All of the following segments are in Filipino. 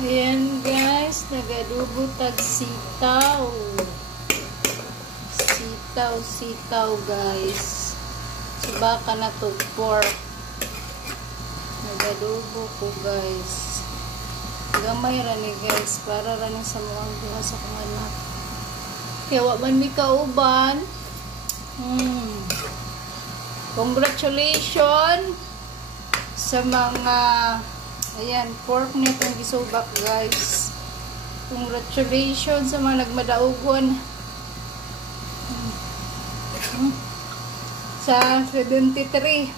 Ayan guys, nagadubo tag sitaw. Sitaw guys. Subaka na to pork. Nagadubo ko guys. Gamay ra ni guys, para ra ni sa mga duha sa kong anak. Kaya wa man mi kauban. Congratulations sa mga ayan, pork na itong gisubak guys. Congratulations sa mga nagmadaugon sa 73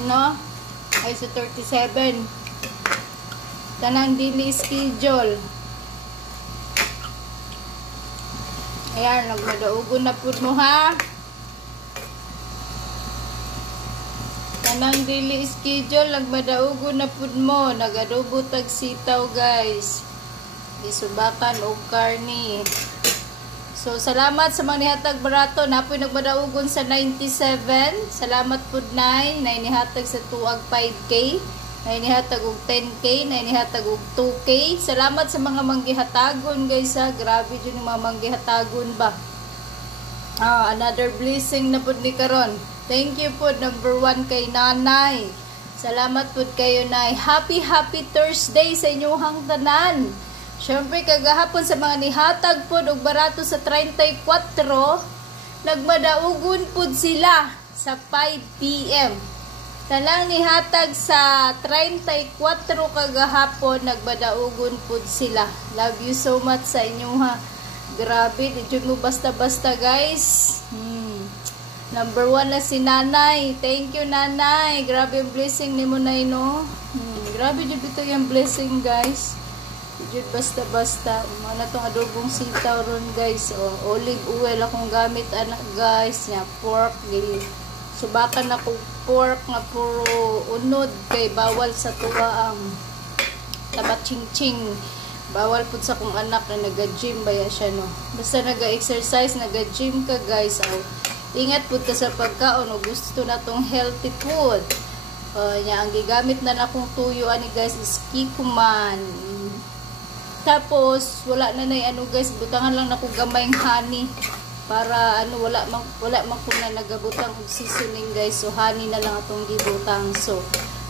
ano? Ay sa 37 tanang dili schedule. Ayan, nagmadaugon na po mo ha. Tanang dili schedule, nagmadaugon na pud mo, nagadubo tag sitaw guys. Isubakan og karni. So salamat sa mga nihatag barato, napoy nagmadaugon sa 97. Salamat pud nay nihatag sa tuag 5k, nihatag og 10k, nihatag og 2k. Salamat sa mga manggihatagon guys ha. Grabe jud yung mga manggihatagon ba. Another blessing na pud ni karon. Thank you po, number 1 kay Nanay. Salamat po kayo, Nay. Happy Thursday sa inyong tanan. Siyempre, kagahapon sa mga nihatag po og barato sa 34, nagmadaugon po sila sa 5 p.m. Tanang nihatag sa 34 kagahapon, nagmadaugon po sila. Love you so much sa inyong ha. Grabe, di mo basta-basta guys. Number 1 na si Nanay. Thank you, Nanay. Grabe yung blessing ni mo na no. Grabe dyan ito yung blessing, guys. Dyan basta-basta. Ano itong adobong sitaw ron, guys. Olive oil akong gamit, anak, guys. Nya, pork. Subakan ako pork na puro unod. Kay bawal sa tuwa ang tabat-ching-ching. Bawal po sa kong anak na naga-gym baya siya, no. Basta naga-exercise, naga-gym ka, guys. Ingat po ka sa pagkaon o gusto na tong healthy food. Ang gigamit na akong tuyo ani guys is Kikuman. Tapos wala na ano guys, butangan lang nako gamayng honey para wala man ko na nagabutang og seasoning guys. So honey na lang atong gibutang. So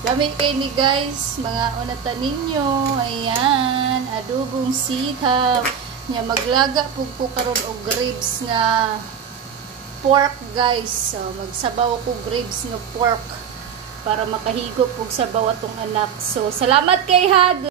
lami kay ni guys, mga unata ninyo. Ayan, adobong sitaw. Nya maglaga pug ko karon og ribs nga pork guys. So magsabaw ko ribs nga pork para makahigop og sabaw atong anak. So salamat kay ha.